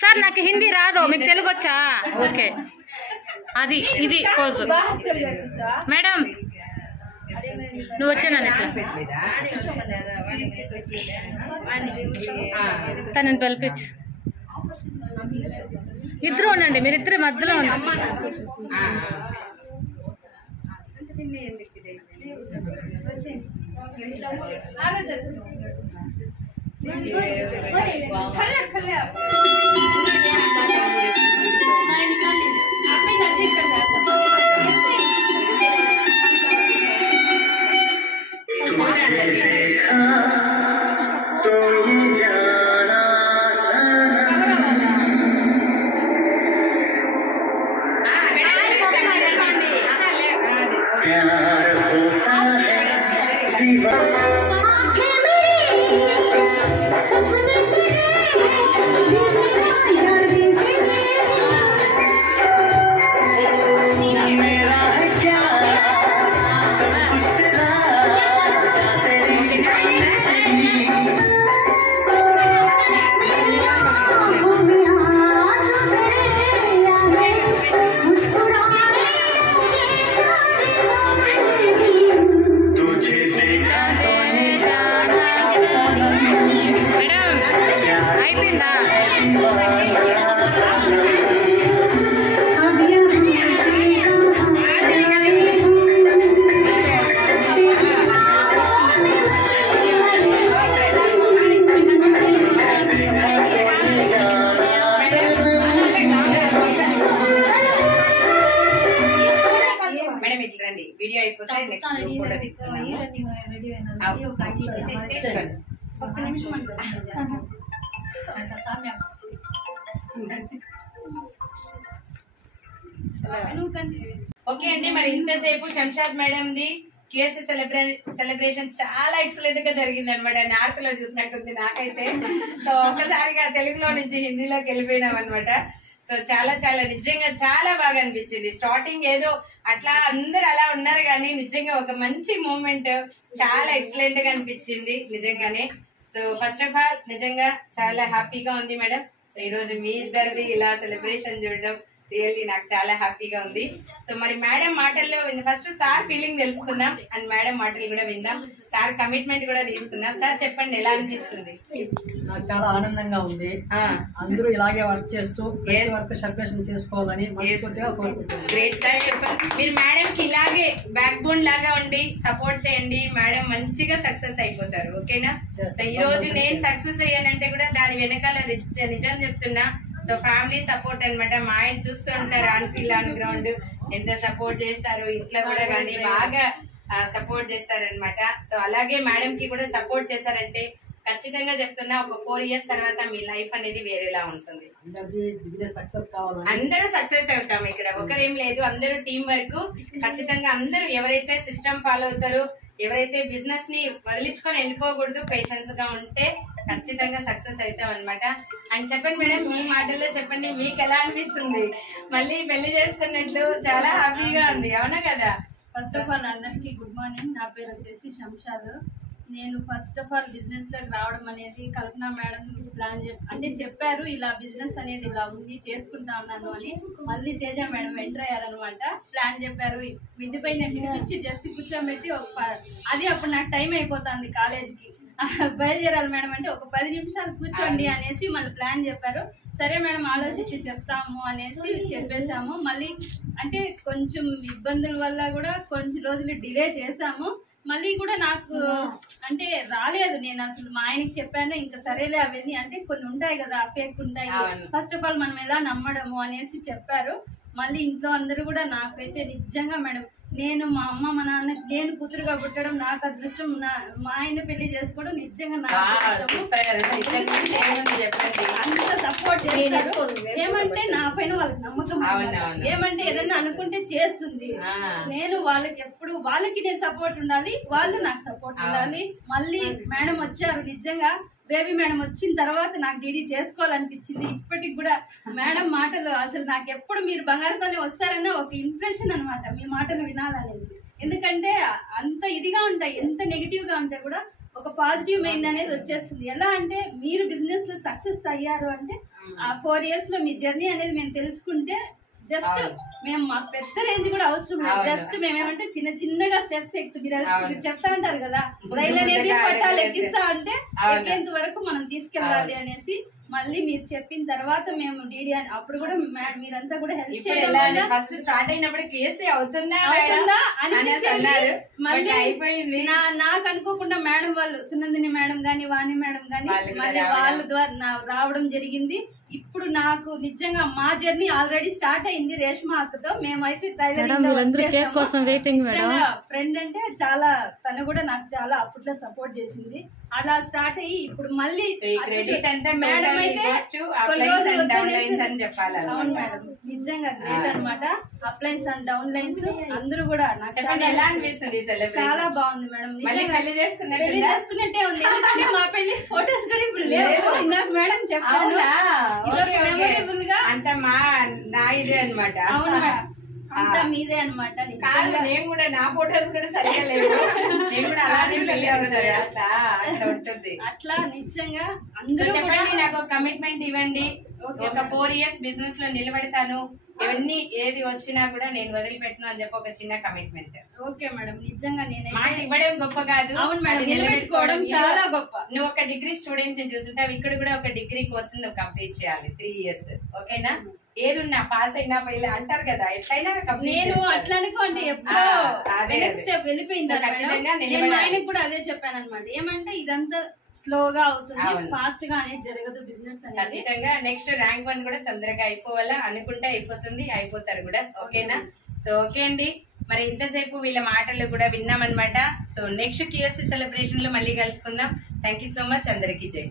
Sir నాకు హిందీ రాదు, మీకు తెలుగు వచ్చా? ఓకే, అది ఇది పోజు. మేడం నువ్వు వచ్చాను ఇట్లా తనని పిలిపించు. ఇద్దరు ఉండండి, మీరు ఇద్దరు మధ్యలో ఉండండి. వీడియో అయిపోతే నెక్స్ట్ గ్రూప్ కూడా తీసుకున్నాము. ఓకే అండి, మరి ఇంతసేపు శంషాద్ మేడంది QSC సెలబ్రేషన్ చాలా ఎక్సలెంట్ గా జరిగింది అనమాట. నార్త్ లో చూసినట్టుంది నాకైతే. సో ఒక్కసారిగా తెలుగులో నుంచి హిందీలోకి వెళ్ళిపోయినాం అనమాట. సో చాలా చాలా నిజంగా చాలా బాగా అనిపించింది. స్టార్టింగ్ ఏదో అట్లా అందరు అలా ఉన్నారు కానీ నిజంగా ఒక మంచి మూమెంట్, చాలా ఎక్సలెంట్ గా అనిపించింది నిజంగానే. సో ఫస్ట్ ఆఫ్ ఆల్ నిజంగా చాలా హ్యాపీగా ఉంది మేడం. సో ఈ రోజు మీ ఇద్దరిది ఇలా సెలబ్రేషన్ చూడడం రియల్లీ నాకు చాలా హ్యాపీగా ఉంది. సో మరి మేడం మాటల్లో ఫస్ట్ సార్ ఫీలింగ్ తెలుసుకుందాం అండ్ మేడం మాటలు కూడా విందాం. సార్ కమిట్మెంట్ కూడా తీసుకుందాం. సార్ చెప్పండి, ఎలా అనిపిస్తుంది? నాకు చాలా ఆనందంగా ఉంది. అందరూ ఇలాగే వర్క్ చేస్తూ వర్క్ సెలబ్రేషన్ చేసుకోవాలని మనస్ఫూర్తిగా కోరుకుంటున్నాను. గ్రేట్ సార్, చెప్పండి. మీరు మేడం కి ఇలాగే బ్యాక్ బోన్ లాగా ఉండి సపోర్ట్ చేయండి, మేడం మంచిగా సక్సెస్ అయిపోతారు. ఓకేనా? సో ఈ రోజు నేను సక్సెస్ అయ్యానంటే కూడా దాని వెనకాల నిజం చెప్తున్నా. సో ఫ్యామిలీ సపోర్ట్ అనమాట. మా ఆయన చూస్తూ ఉంటారు ఆన్ ఫీల్డ్ ఆన్ గ్రౌండ్ ఎంత సపోర్ట్ చేస్తారు. ఇంట్లో కూడా కానీ బాగా సపోర్ట్ చేస్తారనమాట. సో అలాగే మేడం కి కూడా సపోర్ట్ చేశారంటే ఖచ్చితంగా చెప్తున్నా ఒక 4 years తర్వాత మీ లైఫ్ అనేది వేరేలా ఉంటుంది. అందరూ సక్సెస్ అవుతాం. ఇక్కడ ఒకరేం లేదు, అందరూ టీం వర్క్. ఖచ్చితంగా అందరూ ఎవరైతే సిస్టమ్ ఫాలో అవుతారో, ఎవరైతే బిజినెస్ ని వదిలించుకొని వెళ్ళిపోకూడదు, పేషెన్స్ గా ఉంటే ఖచ్చితంగా సక్సెస్ అవుతాం అనమాట. అండ్ చెప్పండి మేడం, మీ మాటల్లో చెప్పండి, మీకు ఎలా అనిపిస్తుంది? మళ్ళీ పెళ్లి చేసుకున్నట్లు చాలా హ్యాపీగా ఉంది, అవునా కదా? ఫస్ట్ ఆఫ్ ఆల్ అందరికీ గుడ్ మార్నింగ్. నా పేరు వచ్చేసి శంషాద్. నేను ఫస్ట్ ఆఫ్ ఆల్ బిజినెస్ లోకి రావడం అనేది కల్పన మేడం ప్లాన్ అంటే చెప్పారు, ఇలా బిజినెస్ అనేది ఇలా ఉంది చేసుకుంటా ఉన్నాను అని. మళ్ళీ తేజ మేడం ఎంటర్ అయ్యారనమాట. ప్లాన్ చెప్పారు, మిద్ది పైన పిలిపించి జస్ట్ కూర్చోబెట్టి అది అప్పుడు నాకు టైం అయిపోతుంది కాలేజ్కి, బయలుదేరాలి మేడం అంటే ఒక 10 నిమిషాలు కూర్చోండి అనేసి మళ్ళీ ప్లాన్ చెప్పారు. సరే మేడం ఆలోచించి చెప్తాము అనేసి చెప్పేసాము. మళ్ళీ అంటే కొంచెం ఇబ్బందుల వల్ల కూడా కొంచెం రోజులు డిలే చేసాము. మళ్ళీ కూడా నాకు అంటే రాలేదు, నేను అసలు మా ఆయనకి చెప్పాను, ఇంకా సరేలే అవన్నీ అంటే కొన్ని ఉంటాయి కదా ఫేక్ ఉంటాయి, ఫస్ట్ ఆఫ్ ఆల్ మనం ఎలా నమ్మడము అనేసి చెప్పారు. మళ్ళీ ఇంట్లో అందరూ కూడా నాకైతే నిజంగా మేడం, నేను మా అమ్మ మా నాన్న నేను కూతురుగా పుట్టడం నాకు అదృష్టం, మా ఆయన పెళ్లి చేసుకోవడం నిజంగా అంత సపోర్ట్ చేస్తారు. ఏమంటే నా పైన వాళ్ళకి నమ్మకం, ఏమంటే ఏదైనా అనుకుంటే చేస్తుంది. నేను వాళ్ళకి ఎప్పుడు వాళ్ళకి నేను సపోర్ట్ ఉండాలి, వాళ్ళు నాకు సపోర్ట్ ఉండాలి. మళ్ళీ మేడం వచ్చారు, నిజంగా బేబీ మేడం వచ్చిన తర్వాత నాకు డీడీ చేసుకోవాలనిపించింది. ఇప్పటికి కూడా మేడం మాటలు అసలు నాకు ఎప్పుడు మీరు బంగారుతోనే వస్తారన్న ఒక ఇంప్రెషన్ అనమాట, మీ మాటలు వినాలనేసి. ఎందుకంటే అంత ఇదిగా ఉంటాయి, ఎంత నెగిటివ్ గా ఉంటే కూడా ఒక పాజిటివ్ మైండ్ అనేది వచ్చేస్తుంది. ఎలా అంటే మీరు బిజినెస్ లో సక్సెస్ అయ్యారు అంటే ఆ 4 years లో మీ జర్నీ అనేది మేము తెలుసుకుంటే జస్ట్ మేము మాకు పెద్ద రేంజ్ కూడా అవసరం లేదు, జస్ట్ మేమేమంటే చిన్న చిన్నగా స్టెప్స్ ఎక్కుతూ మీరు చెప్తా ఉంటారు కదా, రైలు అనేది పట్టాలు ఎక్కిస్తా అంటే ఎక్కేంత వరకు మనం తీసుకెళ్ళాలి అనేసి మళ్ళీ మీరు చెప్పిన తర్వాత మేము డీడీ అని అప్పుడు కూడా మీరంతా కూడా హెల్ప్ చేయడం ఫస్ట్ స్టార్ట్ అయినప్పుడు కేసు అవుతుందా అనిపించేది. మళ్ళీ నాకు అనుకోకుండా మేడం వాళ్ళు సునందిని మేడం గాని వాణి మేడం గాని మళ్ళీ వాళ్ళ ద్వారా రావడం జరిగింది. ఇప్పుడు నాకు నిజంగా మా జర్నీ ఆల్రెడీ స్టార్ట్ అయింది రేష్మా అక్కతో. మేమైతే ఫ్రెండ్ అంటే చాలా, తను కూడా నాకు చాలా అప్పట్లో సపోర్ట్ చేసింది. అలా స్టార్ట్ అయ్యి ఇప్పుడు మళ్ళీ మేడం అయితే కొన్ని రోజులు అవును మేడం నిజంగా గ్రేట్ అనమాట. అప్లైన్స్ అండ్ డౌన్ లైన్స్ అందరూ కూడా నాకు చాలా బాగుంది మేడం. పెళ్లి చేసుకున్నట్టే ఉంది, ఎందుకంటే మా పెళ్లి ఫొటోస్ కూడా ఇప్పుడు లేవు. ఇందాక మేడం చెప్పాను మెమొరబుల్ గా అంత మా నా ఇదే అనమాట. అవును మేడం, అంతా మీదే అనమాట. నేను కూడా నా ఫొటోస్ కూడా సరిగా లేవు, నేను కూడా అలానే పెళ్లి అవుతుంది అట్లా ఉంటుంది. అట్లా నిజంగా అందరూ నాకు కమిట్మెంట్ ఇవ్వండి, ఒక 4 years బిజినెస్ లో నిలబెడతాను, ఇవన్నీ ఏది వచ్చినా కూడా నేను వదిలిపెట్టను అని చెప్పి ఒక చిన్న కమిట్మెంట్. ఓకే మేడం, నిజంగా నేను మాట ఇవ్వడం గొప్ప కాదు, అవును మేడం, నిలబెట్టుకోవడం చాలా గొప్ప. నువ్వు ఒక డిగ్రీ స్టూడెంట్ ని చూస్తుంటావు, ఇక్కడ కూడా ఒక డిగ్రీ కోర్స్ నువ్వు కంప్లీట్ చేయాలి 3 years. ఓకేనా? ఏదున్నా పాస్ అయినా పోయి అంటారు కదా, ఎట్లయినా నేను అట్లా అనుకోండి ఎప్పుడో నెక్స్ట్ స్టెప్ వెళ్ళిపోయింది. నేను ఆయనకు కూడా అదే చెప్పాను అనమాట, ఏమంటే ఇదంతా స్లోగా అవుతుంది, ఫాస్ట్ గా అనేది జరగదు బిజినెస్ అనేది. ఖచ్చితంగా నెక్స్ట్ ర్యాంక్ 1 కూడా తొందరగా అయిపోవాలా అనుకుంటే అయిపోతుంది, అయిపోతారు కూడా. ఓకేనా? సో ఓకే అండి, మరి ఇంతసేపు వీళ్ళ మాటలు కూడా విన్నామన్నమాట. సో నెక్స్ట్ QSC సెలబ్రేషన్ లో మళ్ళీ కలుసుకుందాం. థ్యాంక్ యూ సో మచ్, అందరికీ జై.